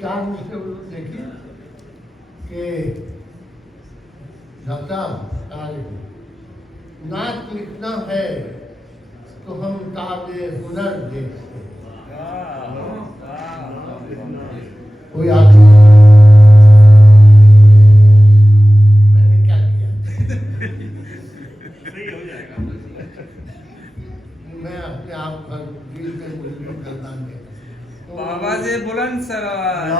चार मुझसे देखिए कि दाता नाच लिखना है तो हम ताबे हुनर देखते हैं। कोई आदमी मैंने क्या किया सही हो जाएगा। मैं अपने आप का दिल में मुझे करना दे बाबा जी बुलंद सराय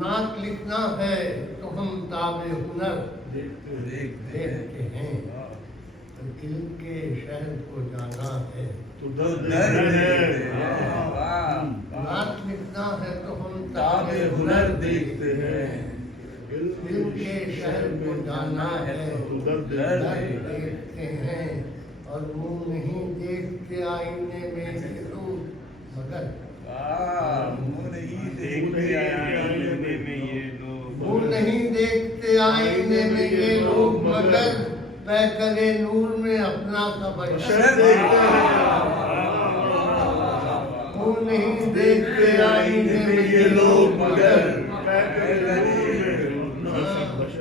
नाच लिखना है तो हम ताबे हुनर देखते हैं। तो दिल के शहर को जाना है तो दर है। नाच लिखना है तो हम ताबे हुनर देखते हैं। दिल के शहर को जाना है तो दर देखते हैं। और मुंह नहीं देखते आईने में ये लोग मगर मुँह नहीं देखते आईने में ये लोग मुंह नहीं देखते आईने में ये लोग मगर पैकरे नूर में अपना सा बशर देखते हैं। मुंह नहीं देखते आईने में ये लोग मगर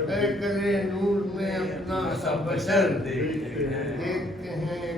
पैकरे नूर में अपना सा बशर देखते हैं।